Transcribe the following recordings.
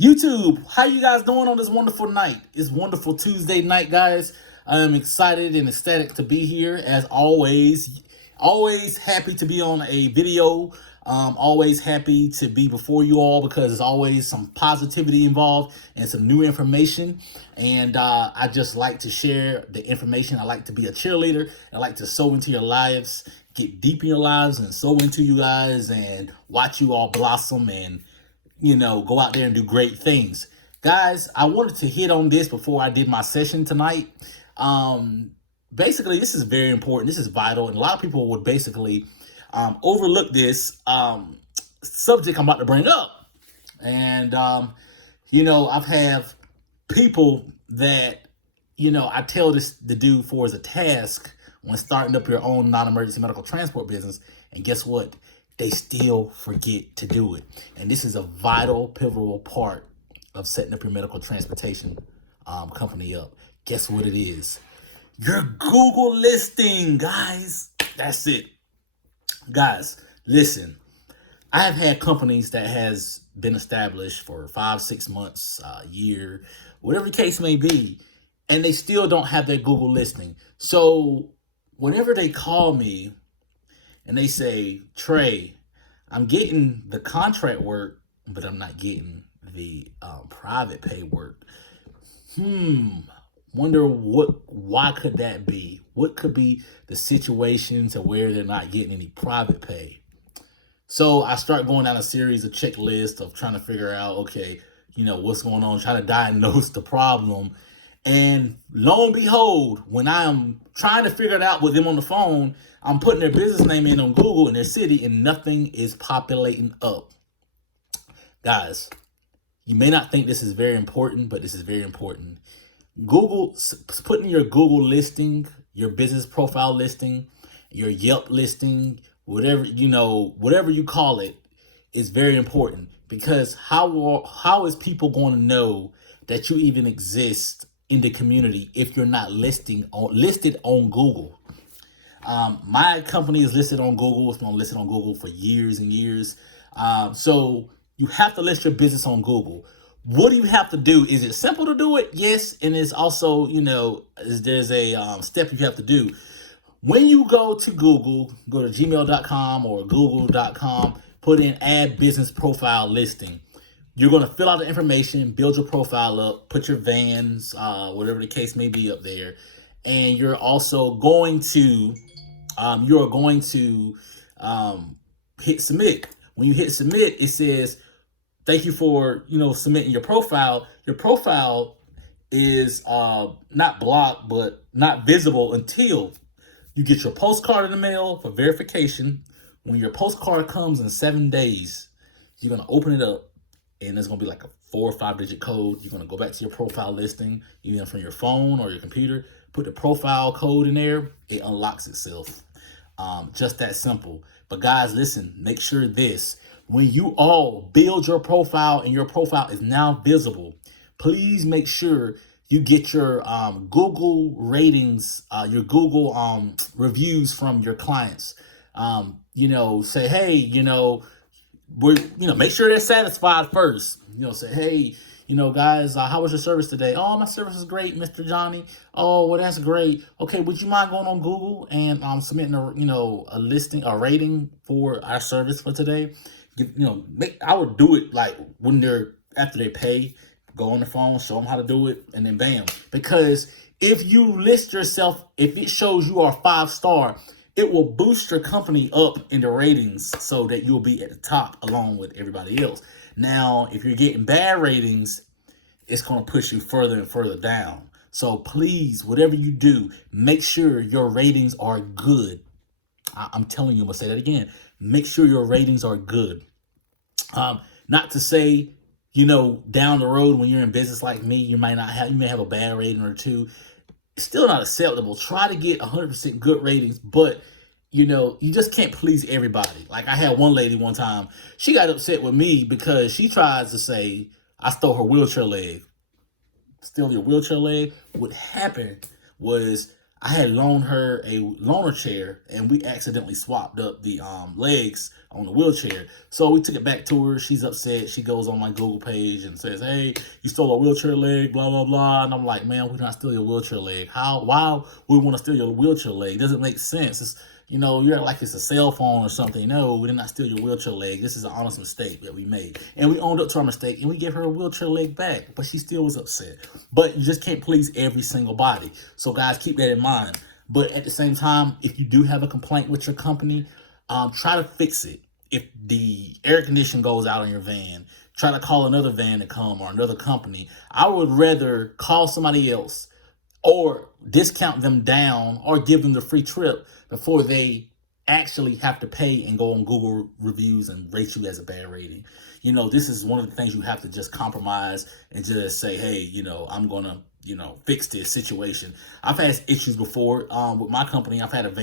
YouTube, how you guys doing on this wonderful night? It's wonderful Tuesday night, guys. I am excited and ecstatic to be here as always. Always happy to be on a video. Always happy to be before you all because there's always some positivity involved and some new information. And I just like to share the information. I like to be a cheerleader. I like to sow into your lives, get deep in your lives and sow into you guys and watch you all blossom and go out there and do great things. Guys, I wanted to hit on this before I did my session tonight. Basically, this is very important. This is vital. And a lot of people would basically overlook this subject I'm about to bring up. And, I've had people that, I tell this to do for as a task when starting up your own non-emergency medical transport business. And guess what? They still forget to do it. And this is a vital, pivotal part of setting up your medical transportation company up. Guess what it is? Your Google listing, guys. That's it. Guys, listen. I have had companies that has been established for 5-6 months, a year, whatever the case may be, and they still don't have their Google listing. So whenever they call me, and they say, Trey, I'm getting the contract work, but I'm not getting the private pay work. Wonder why could that be? What could be the situation to where they're not getting any private pay? So I start going down a series of checklists of trying to figure out, okay, what's going on, trying to diagnose the problem. And lo and behold, when I'm trying to figure it out with them on the phone, I'm putting their business name in on Google and their city and nothing is populating up. Guys, you may not think this is very important, but this is very important. Google, putting your Google listing, your business profile listing, your Yelp listing, whatever you call it, is very important because how is people going to know that you even exist in the community if you're not listed on Google? My company is listed on Google. It's been listed on Google for years and years. So you have to list your business on Google. What do you have to do? Is it simple to do it? Yes. And it's also, there's a step you have to do. When you go to Google, go to gmail.com or google.com, put in add business profile listing. You're going to fill out the information, build your profile up, put your vans, whatever the case may be up there. And you're also going to hit submit. When you hit submit, it says, thank you for, submitting your profile. Your profile is not blocked, but not visible until you get your postcard in the mail for verification. When your postcard comes in 7 days, you're going to open it up and there's going to be like a 4 or 5 digit code. You're going to go back to your profile listing, either from your phone or your computer, put the profile code in there. It unlocks itself. Just that simple. But guys, listen, make sure this, when you all build your profile and your profile is now visible, please make sure you get your Google ratings, your Google reviews from your clients. Say, hey, make sure they're satisfied first. Say, hey, guys, how was your service today? Oh, my service is great, Mr. Johnny. Oh, well, that's great. Okay, would you mind going on Google and submitting a listing, a rating for our service for today? I would do it like when after they pay, go on the phone, show them how to do it, and then bam. Because if you list yourself, if it shows you are 5-star, it will boost your company up in the ratings so that you'll be at the top along with everybody else. Now, if you're getting bad ratings, it's going to push you further and further down. So please, whatever you do, make sure your ratings are good. I'm telling you, I'm going to say that again. Make sure your ratings are good. Not to say, down the road when you're in business like me, you may have a bad rating or two. It's still not acceptable. Try to get 100% good ratings, but you just can't please everybody. Like I had one lady one time, she got upset with me because she tries to say I stole her wheelchair leg. Steal your wheelchair leg? What happened was I had loaned her a loaner chair, and we accidentally swapped up the legs on the wheelchair. So we took it back to her. She's upset. She goes on my Google page and says, "Hey, you stole a wheelchair leg, blah, blah, blah." And I'm like, "Man, we're not stealing your wheelchair leg. Why would we want to steal your wheelchair leg? It doesn't make sense. It's, you're like it's a cell phone or something. No, we did not steal your wheelchair leg. This is an honest mistake that we made." And we owned up to our mistake, and we gave her a wheelchair leg back, but she still was upset. But you just can't please every single body. So guys, keep that in mind. But at the same time, if you do have a complaint with your company, try to fix it. If the air condition goes out in your van, try to call another van to come or another company. I would rather call somebody else or discount them down or give them the free trip before they actually have to pay and go on Google reviews and rate you as a bad rating. This is one of the things you have to just compromise and just say, hey, I'm going to, fix this situation. I've had issues before with my company. I had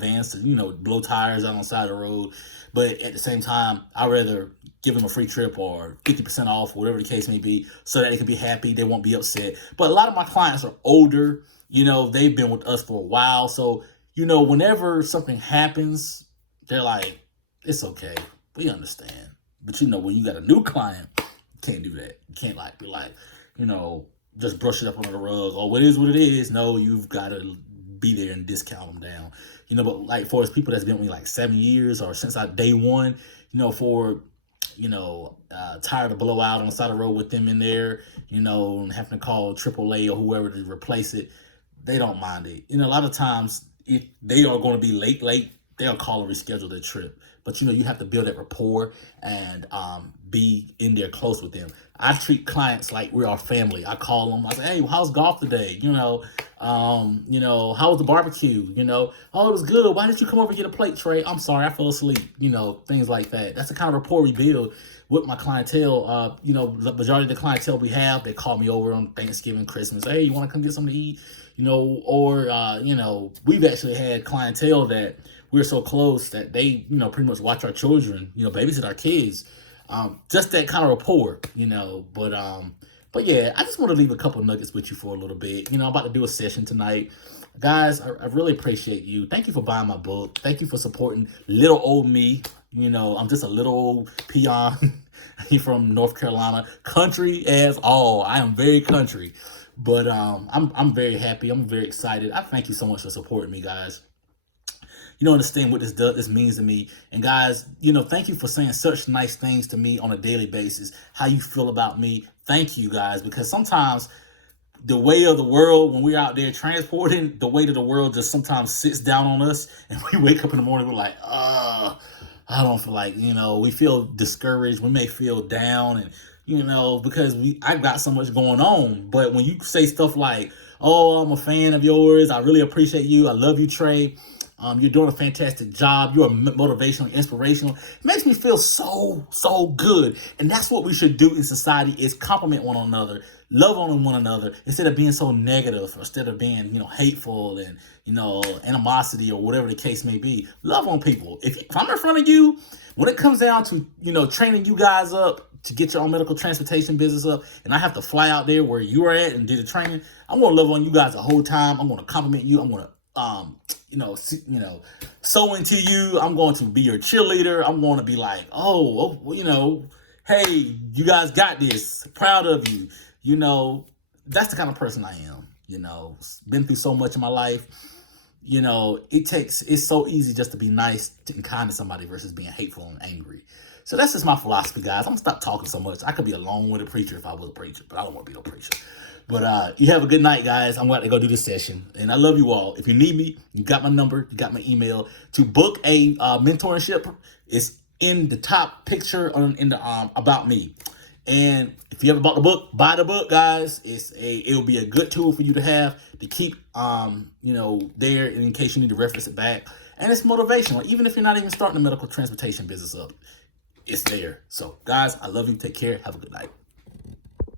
vans to, blow tires out on the side of the road. But at the same time, I'd rather give them a free trip or 50% off, whatever the case may be, so that they can be happy. They won't be upset. But a lot of my clients are older. They've been with us for a while. So, whenever something happens, they're like, it's okay. We understand. But, when you got a new client, you can't do that. You can't be like, just brush it up under the rug. Oh, it is what it is. No, you've got to be there and discount them down. But like for us people that's been with me like 7 years or since day one, tired of blowout on the side of the road with them in there, and having to call AAA or whoever to replace it, they don't mind it. A lot of times if they are going to be late, they'll call and reschedule their trip. But you have to build that rapport and be in there close with them. I treat clients like we're our family. I call them. I say, "Hey, how's golf today? How was the barbecue? Oh, it was good. Why didn't you come over and get a plate tray? I'm sorry, I fell asleep." Things like that. That's the kind of rapport we build with my clientele. The majority of the clientele we have, they call me over on Thanksgiving, Christmas. "Hey, you want to come get something to eat?" We've actually had clientele that we're so close that they, pretty much watch our children, babysit our kids. Just that kind of rapport, but yeah, I just want to leave a couple of nuggets with you for a little bit. I'm about to do a session tonight. Guys, I really appreciate you. Thank you for buying my book. Thank you for supporting little old me. I'm just a little old peon from North Carolina. Country as all. I am very country. But I'm very happy. I'm very excited. I thank you so much for supporting me, guys. Understand what this means to me. And guys, thank you for saying such nice things to me on a daily basis, how you feel about me. Thank you, guys, because sometimes the way of the world, when we're out there transporting, the weight of the world just sometimes sits down on us, and we wake up in the morning, we're like, I don't feel like, we feel discouraged. We may feel down, and, because I've got so much going on. But when you say stuff like, "Oh, I'm a fan of yours. I really appreciate you. I love you, Trey. You're doing a fantastic job. You're motivational, inspirational." It makes me feel so good. And that's what we should do in society, is compliment one another, love on one another, instead of being so negative, or instead of being, hateful and, animosity or whatever the case may be. Love on people. If I'm in front of you, when it comes down to, training you guys up to get your own medical transportation business up, and I have to fly out there where you are at and do the training, I'm going to love on you guys the whole time. I'm going to compliment you. I'm going to sew into you. I'm going to be your cheerleader. I'm going to be like, hey, you guys got this. Proud of you. That's the kind of person I am. Been through so much in my life. It's so easy just to be nice and kind to somebody versus being hateful and angry. So that's just my philosophy, guys. I'm going to stop talking so much. I could be a long-winded preacher if I was a preacher, but I don't want to be no preacher. But you have a good night, guys. I'm going to go do this session. And I love you all. If you need me, you got my number. You got my email. To book a mentorship, it's in the top picture in the About Me. And if you ever bought the book, buy the book, guys. It'll be a good tool for you to have to keep, there in case you need to reference it back. And it's motivational. Even if you're not even starting a medical transportation business up, it's there. So, guys, I love you. Take care. Have a good night.